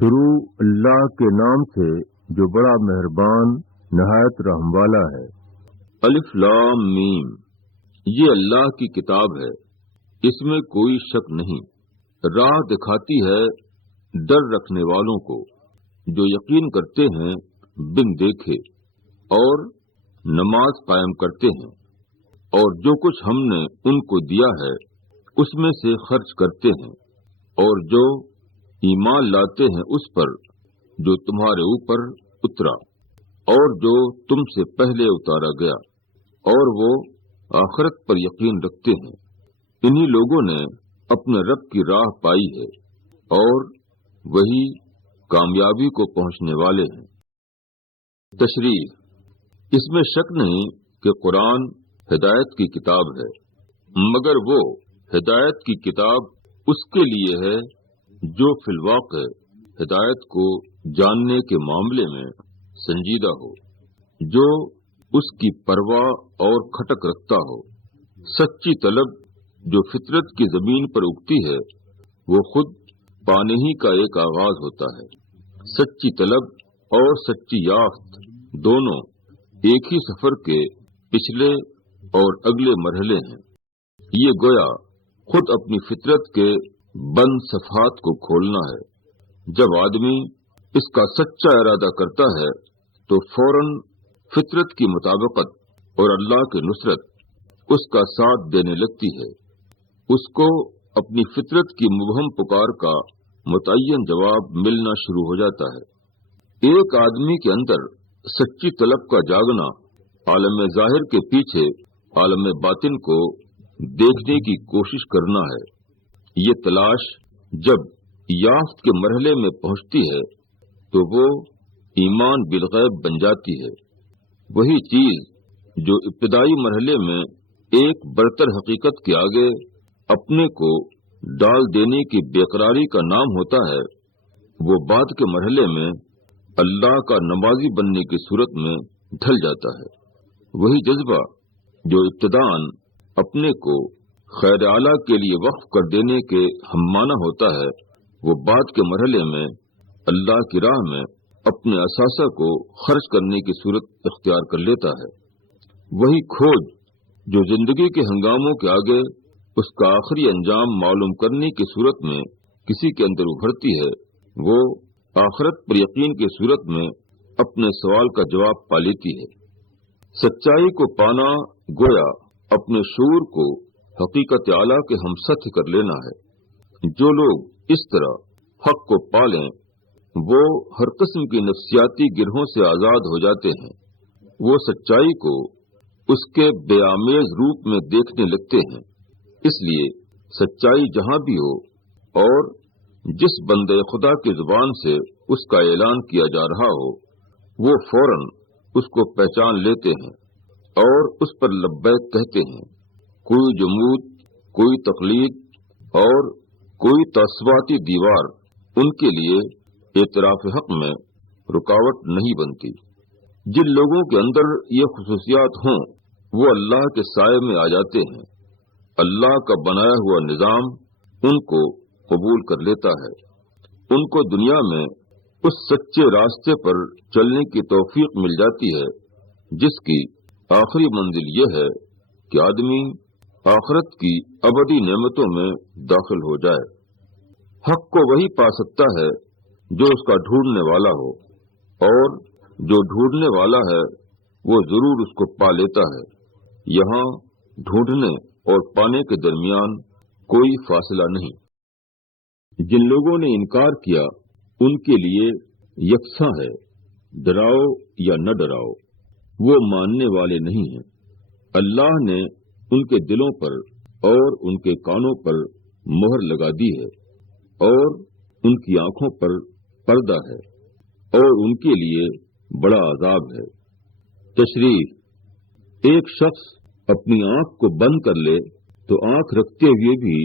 شروع اللہ کے نام سے جو بڑا مہربان نہایت رحم والا ہے۔ الف لام میم، یہ اللہ کی کتاب ہے، اس میں کوئی شک نہیں۔ راہ دکھاتی ہے ڈر رکھنے والوں کو جو یقین کرتے ہیں بن دیکھے اور نماز قائم کرتے ہیں، اور جو کچھ ہم نے ان کو دیا ہے اس میں سے خرچ کرتے ہیں، اور جو ایمان لاتے ہیں اس پر جو تمہارے اوپر اترا اور جو تم سے پہلے اتارا گیا، اور وہ آخرت پر یقین رکھتے ہیں۔ انہی لوگوں نے اپنے رب کی راہ پائی ہے اور وہی کامیابی کو پہنچنے والے ہیں۔ تشریح، اس میں شک نہیں کہ قرآن ہدایت کی کتاب ہے، مگر وہ ہدایت کی کتاب اس کے لیے ہے جو فی الواقع ہدایت کو جاننے کے معاملے میں سنجیدہ ہو، جو اس کی پرواہ اور کھٹک رکھتا ہو۔ سچی طلب جو فطرت کی زمین پر اگتی ہے وہ خود پانے ہی کا ایک آغاز ہوتا ہے۔ سچی طلب اور سچی یافت دونوں ایک ہی سفر کے پچھلے اور اگلے مرحلے ہیں۔ یہ گویا خود اپنی فطرت کے بند صفحات کو کھولنا ہے۔ جب آدمی اس کا سچا ارادہ کرتا ہے تو فوراً فطرت کی مطابقت اور اللہ کی نصرت اس کا ساتھ دینے لگتی ہے۔ اس کو اپنی فطرت کی مبہم پکار کا متعین جواب ملنا شروع ہو جاتا ہے۔ ایک آدمی کے اندر سچی طلب کا جاگنا عالم ظاہر کے پیچھے عالم باطن کو دیکھنے کی کوشش کرنا ہے۔ یہ تلاش جب یافت کے مرحلے میں پہنچتی ہے تو وہ ایمان بالغیب بن جاتی ہے۔ وہی چیز جو ابتدائی مرحلے میں ایک برتر حقیقت کے آگے اپنے کو ڈال دینے کی بے قراری کا نام ہوتا ہے، وہ بعد کے مرحلے میں اللہ کا نمازی بننے کی صورت میں ڈھل جاتا ہے۔ وہی جذبہ جو ابتداً اپنے کو خیر اعلیٰ کے لیے وقف کر دینے کے ہمانہ ہوتا ہے، وہ بعد کے مرحلے میں اللہ کی راہ میں اپنے اثاثہ کو خرچ کرنے کی صورت اختیار کر لیتا ہے۔ وہی کھوج جو زندگی کے ہنگاموں کے آگے اس کا آخری انجام معلوم کرنے کی صورت میں کسی کے اندر ابھرتی ہے، وہ آخرت پر یقین کی صورت میں اپنے سوال کا جواب پا لیتی ہے۔ سچائی کو پانا گویا اپنے شعور کو حقیقت اعلیٰ کے ہم سطح کر لینا ہے۔ جو لوگ اس طرح حق کو پالیں وہ ہر قسم کی نفسیاتی گرہوں سے آزاد ہو جاتے ہیں۔ وہ سچائی کو اس کے بے آمیز روپ میں دیکھنے لگتے ہیں۔ اس لیے سچائی جہاں بھی ہو اور جس بندے خدا کی زبان سے اس کا اعلان کیا جا رہا ہو، وہ فوراً اس کو پہچان لیتے ہیں اور اس پر لبیک کہتے ہیں۔ کوئی جمود، کوئی تقلید اور کوئی تعصباتی دیوار ان کے لیے اعتراف حق میں رکاوٹ نہیں بنتی۔ جن لوگوں کے اندر یہ خصوصیات ہوں وہ اللہ کے سائے میں آ جاتے ہیں۔ اللہ کا بنایا ہوا نظام ان کو قبول کر لیتا ہے۔ ان کو دنیا میں اس سچے راستے پر چلنے کی توفیق مل جاتی ہے جس کی آخری منزل یہ ہے کہ آدمی آخرت کی ابدی نعمتوں میں داخل ہو جائے۔ حق کو وہی پا سکتا ہے جو اس کا ڈھونڈنے والا ہو، اور جو ڈھونڈنے والا ہے وہ ضرور اس کو پا لیتا ہے۔ یہاں ڈھونڈنے اور پانے کے درمیان کوئی فاصلہ نہیں۔ جن لوگوں نے انکار کیا ان کے لیے یکساں ہے، ڈراؤ یا نہ ڈراؤ، وہ ماننے والے نہیں ہیں۔ اللہ نے ان کے دلوں پر اور ان کے کانوں پر مہر لگا دی ہے، اور ان کی آنکھوں پر پردہ ہے، اور ان کے لیے بڑا عذاب ہے۔ تشریح، ایک شخص اپنی آنکھ کو بند کر لے تو آنکھ رکھتے ہوئے بھی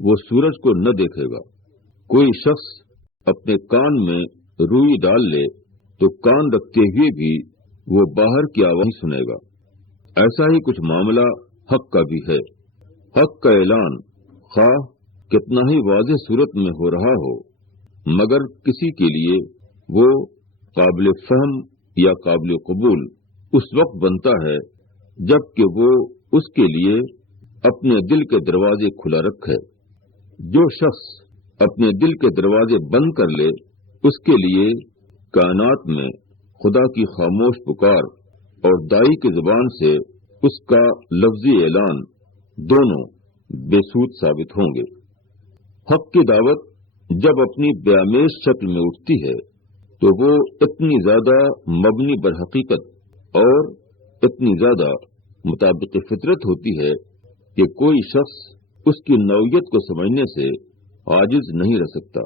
وہ سورج کو نہ دیکھے گا۔ کوئی شخص اپنے کان میں روئی ڈال لے تو کان رکھتے ہوئے بھی وہ باہر کی آواز سنے گا۔ ایسا ہی کچھ معاملہ حق کا بھی ہے۔ حق کا اعلان خواہ کتنا ہی واضح صورت میں ہو رہا ہو، مگر کسی کے لیے وہ قابل فہم یا قابل قبول اس وقت بنتا ہے جب کہ وہ اس کے لیے اپنے دل کے دروازے کھلا رکھے۔ جو شخص اپنے دل کے دروازے بند کر لے اس کے لیے کائنات میں خدا کی خاموش پکار اور دائی کی زبان سے اس کا لفظی اعلان دونوں بے سود ثابت ہوں گے۔ حق کی دعوت جب اپنی بیامیز شکل میں اٹھتی ہے تو وہ اتنی زیادہ مبنی بر حقیقت اور اتنی زیادہ مطابق فطرت ہوتی ہے کہ کوئی شخص اس کی نوعیت کو سمجھنے سے عاجز نہیں رہ سکتا۔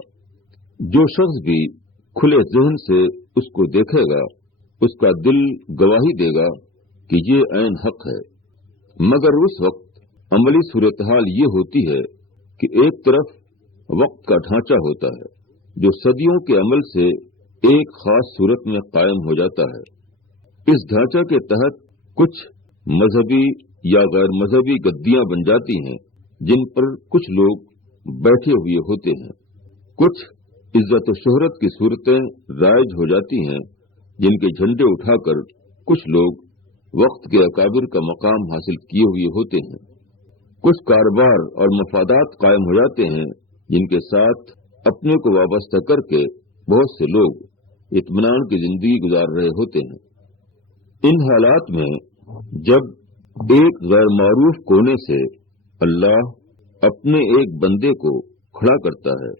جو شخص بھی کھلے ذہن سے اس کو دیکھے گا اس کا دل گواہی دے گا کہ یہ عین حق ہے، مگر اس وقت عملی صورتحال یہ ہوتی ہے کہ ایک طرف وقت کا ڈھانچہ ہوتا ہے جو صدیوں کے عمل سے ایک خاص صورت میں قائم ہو جاتا ہے۔ اس ڈھانچہ کے تحت کچھ مذہبی یا غیر مذہبی گدیاں بن جاتی ہیں جن پر کچھ لوگ بیٹھے ہوئے ہوتے ہیں۔ کچھ عزت و شہرت کی صورتیں رائج ہو جاتی ہیں جن کے جھنڈے اٹھا کر کچھ لوگ وقت کے اکابر کا مقام حاصل کیے ہوئے ہوتے ہیں۔ کچھ کاروبار اور مفادات قائم ہو جاتے ہیں جن کے ساتھ اپنے کو وابستہ کر کے بہت سے لوگ اطمینان کی زندگی گزار رہے ہوتے ہیں۔ ان حالات میں جب ایک غیر معروف کونے سے اللہ اپنے ایک بندے کو کھڑا کرتا ہے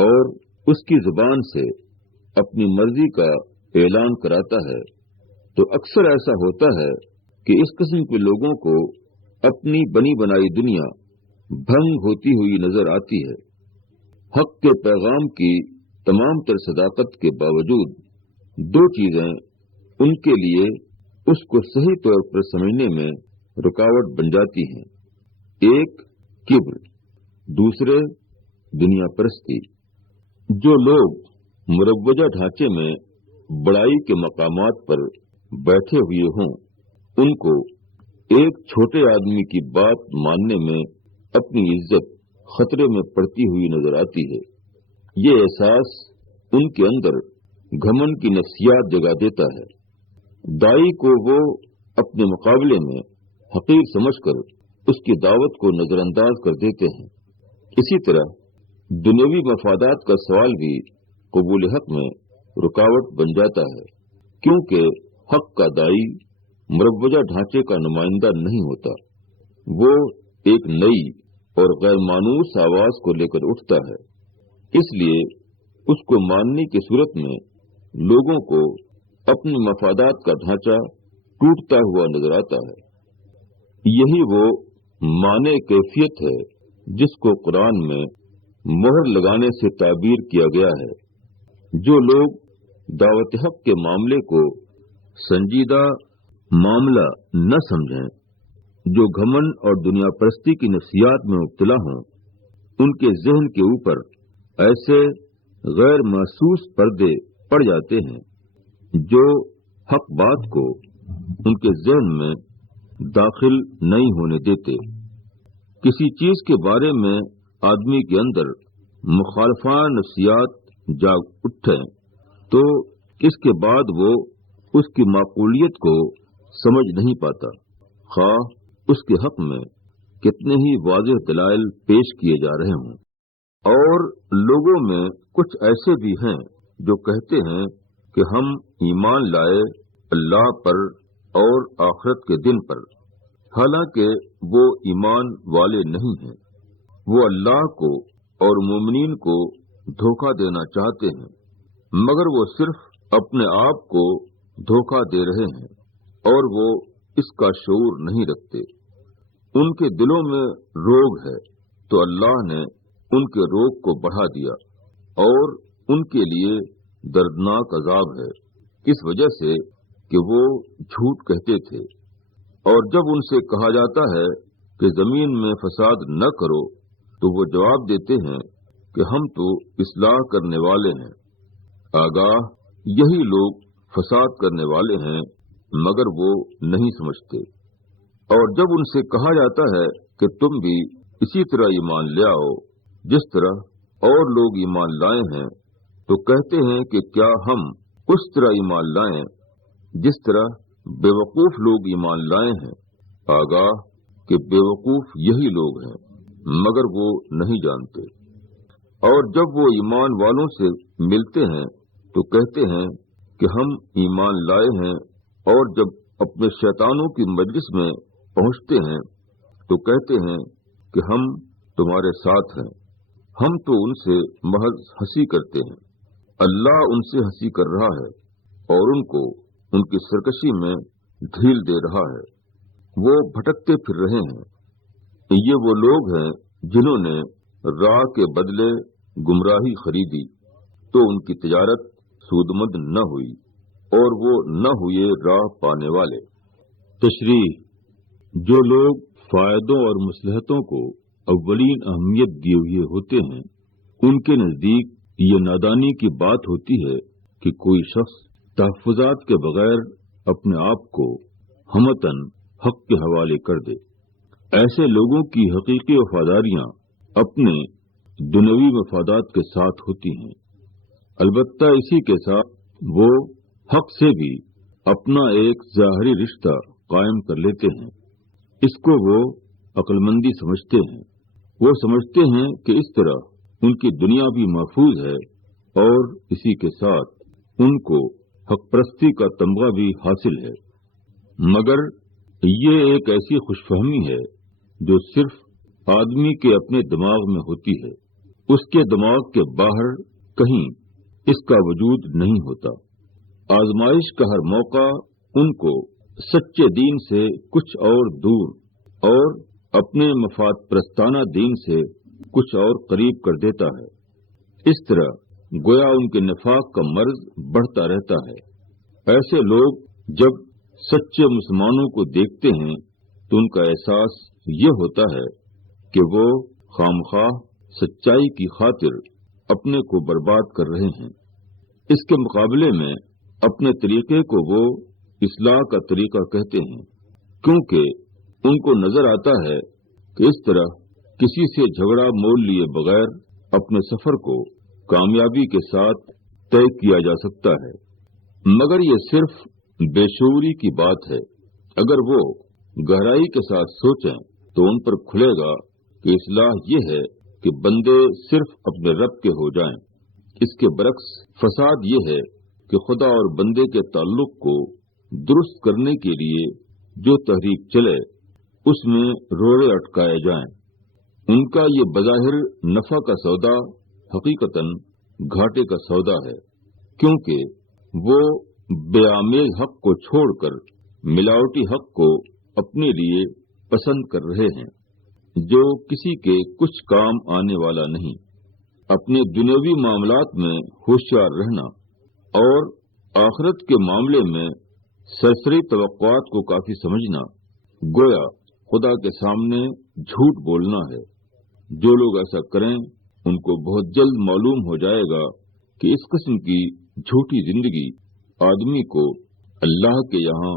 اور اس کی زبان سے اپنی مرضی کا اعلان کراتا ہے تو اکثر ایسا ہوتا ہے کہ اس قسم کے لوگوں کو اپنی بنی بنائی دنیا بھنگ ہوتی ہوئی نظر آتی ہے۔ حق کے پیغام کی تمام تر صداقت کے باوجود دو چیزیں ان کے لیے اس کو صحیح طور پر سمجھنے میں رکاوٹ بن جاتی ہیں، ایک کبر، دوسرے دنیا پرستی۔ جو لوگ مروجہ ڈھانچے میں بڑائی کے مقامات پر بیٹھے ہوئے ہوں ان کو ایک چھوٹے آدمی کی بات ماننے میں اپنی عزت خطرے میں پڑتی ہوئی نظر آتی ہے۔ یہ احساس ان کے اندر گھمنڈ کی نفسیات جگا دیتا ہے۔ دائی کو وہ اپنے مقابلے میں حقیر سمجھ کر اس کی دعوت کو نظر انداز کر دیتے ہیں۔ اسی طرح دنیوی مفادات کا سوال بھی قبول حق میں رکاوٹ بن جاتا ہے، کیونکہ حق کا دائی مروجہ ڈھانچے کا نمائندہ نہیں ہوتا، وہ ایک نئی اور غیر مانوس آواز کو لے کر اٹھتا ہے۔ اس لیے اس کو ماننے کی صورت میں لوگوں کو اپنے مفادات کا ڈھانچہ ٹوٹتا ہوا نظر آتا ہے۔ یہی وہ معنی کیفیت ہے جس کو قرآن میں مہر لگانے سے تعبیر کیا گیا ہے۔ جو لوگ دعوت حق کے معاملے کو سنجیدہ معاملہ نہ سمجھیں، جو گھمنڈ اور دنیا پرستی کی نفسیات میں مبتلا ہوں، ان کے ذہن کے اوپر ایسے غیر محسوس پردے پڑ جاتے ہیں جو حق بات کو ان کے ذہن میں داخل نہیں ہونے دیتے۔ کسی چیز کے بارے میں آدمی کے اندر مخالفانہ نفسیات جاگ اٹھیں تو اس کے بعد وہ اس کی معقولیت کو سمجھ نہیں پاتا، خواہ اس کے حق میں کتنے ہی واضح دلائل پیش کیے جا رہے ہوں۔ اور لوگوں میں کچھ ایسے بھی ہیں جو کہتے ہیں کہ ہم ایمان لائے اللہ پر اور آخرت کے دن پر، حالانکہ وہ ایمان والے نہیں ہیں۔ وہ اللہ کو اور مومنین کو دھوکہ دینا چاہتے ہیں، مگر وہ صرف اپنے آپ کو دھوکہ دے رہے ہیں اور وہ اس کا شعور نہیں رکھتے۔ ان کے دلوں میں روگ ہے تو اللہ نے ان کے روگ کو بڑھا دیا اور ان کے لیے دردناک عذاب ہے، اس وجہ سے کہ وہ جھوٹ کہتے تھے۔ اور جب ان سے کہا جاتا ہے کہ زمین میں فساد نہ کرو تو وہ جواب دیتے ہیں کہ ہم تو اصلاح کرنے والے ہیں۔ آگاہ یہی لوگ فساد کرنے والے ہیں مگر وہ نہیں سمجھتے۔ اور جب ان سے کہا جاتا ہے کہ تم بھی اسی طرح ایمان لے آؤ جس طرح اور لوگ ایمان لائے ہیں تو کہتے ہیں کہ کیا ہم اس طرح ایمان لائیں جس طرح بیوقوف لوگ ایمان لائے ہیں، آگاہ کہ بیوقوف یہی لوگ ہیں مگر وہ نہیں جانتے۔ اور جب وہ ایمان والوں سے ملتے ہیں تو کہتے ہیں کہ ہم ایمان لائے ہیں، اور جب اپنے شیطانوں کی مجلس میں پہنچتے ہیں تو کہتے ہیں کہ ہم تمہارے ساتھ ہیں، ہم تو ان سے محض ہنسی کرتے ہیں۔ اللہ ان سے ہنسی کر رہا ہے اور ان کو ان کی سرکشی میں ڈھیل دے رہا ہے، وہ بھٹکتے پھر رہے ہیں۔ یہ وہ لوگ ہیں جنہوں نے راہ کے بدلے گمراہی خریدی تو ان کی تجارت سودمند نہ ہوئی اور وہ نہ ہوئے راہ پانے والے۔ تشریح: جو لوگ فائدوں اور مصلحتوں کو اولین اہمیت دیے ہوئے ہوتے ہیں، ان کے نزدیک یہ نادانی کی بات ہوتی ہے کہ کوئی شخص تحفظات کے بغیر اپنے آپ کو ہمتاً حق کے حوالے کر دے۔ ایسے لوگوں کی حقیقی وفاداریاں اپنے دنیوی مفادات کے ساتھ ہوتی ہیں، البتہ اسی کے ساتھ وہ حق سے بھی اپنا ایک ظاہری رشتہ قائم کر لیتے ہیں۔ اس کو وہ عقل مندی سمجھتے ہیں۔ وہ سمجھتے ہیں کہ اس طرح ان کی دنیا بھی محفوظ ہے اور اسی کے ساتھ ان کو حق پرستی کا تمغہ بھی حاصل ہے، مگر یہ ایک ایسی خوش فہمی ہے جو صرف آدمی کے اپنے دماغ میں ہوتی ہے، اس کے دماغ کے باہر کہیں اس کا وجود نہیں ہوتا۔ آزمائش کا ہر موقع ان کو سچے دین سے کچھ اور دور اور اپنے مفاد پرستانہ دین سے کچھ اور قریب کر دیتا ہے۔ اس طرح گویا ان کے نفاق کا مرض بڑھتا رہتا ہے۔ ایسے لوگ جب سچے مسلمانوں کو دیکھتے ہیں تو ان کا احساس یہ ہوتا ہے کہ وہ خامخواہ سچائی کی خاطر اپنے کو برباد کر رہے ہیں۔ اس کے مقابلے میں اپنے طریقے کو وہ اصلاح کا طریقہ کہتے ہیں، کیونکہ ان کو نظر آتا ہے کہ اس طرح کسی سے جھگڑا مول لیے بغیر اپنے سفر کو کامیابی کے ساتھ طے کیا جا سکتا ہے۔ مگر یہ صرف بے شعوری کی بات ہے۔ اگر وہ گہرائی کے ساتھ سوچیں تو ان پر کھلے گا کہ اصلاح یہ ہے کہ بندے صرف اپنے رب کے ہو جائیں۔ اس کے برعکس فساد یہ ہے کہ خدا اور بندے کے تعلق کو درست کرنے کے لیے جو تحریک چلے اس میں روڑے اٹکائے جائیں۔ ان کا یہ بظاہر نفع کا سودا حقیقتاً گھاٹے کا سودا ہے، کیونکہ وہ بے آمیز حق کو چھوڑ کر ملاوٹی حق کو اپنے لیے پسند کر رہے ہیں، جو کسی کے کچھ کام آنے والا نہیں۔ اپنے دنیوی معاملات میں ہوشیار رہنا اور آخرت کے معاملے میں سرسری توقعات کو کافی سمجھنا گویا خدا کے سامنے جھوٹ بولنا ہے۔ جو لوگ ایسا کریں ان کو بہت جلد معلوم ہو جائے گا کہ اس قسم کی جھوٹی زندگی آدمی کو اللہ کے یہاں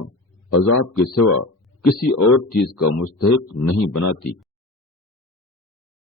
عذاب کے سوا کسی اور چیز کا مستحق نہیں بناتی۔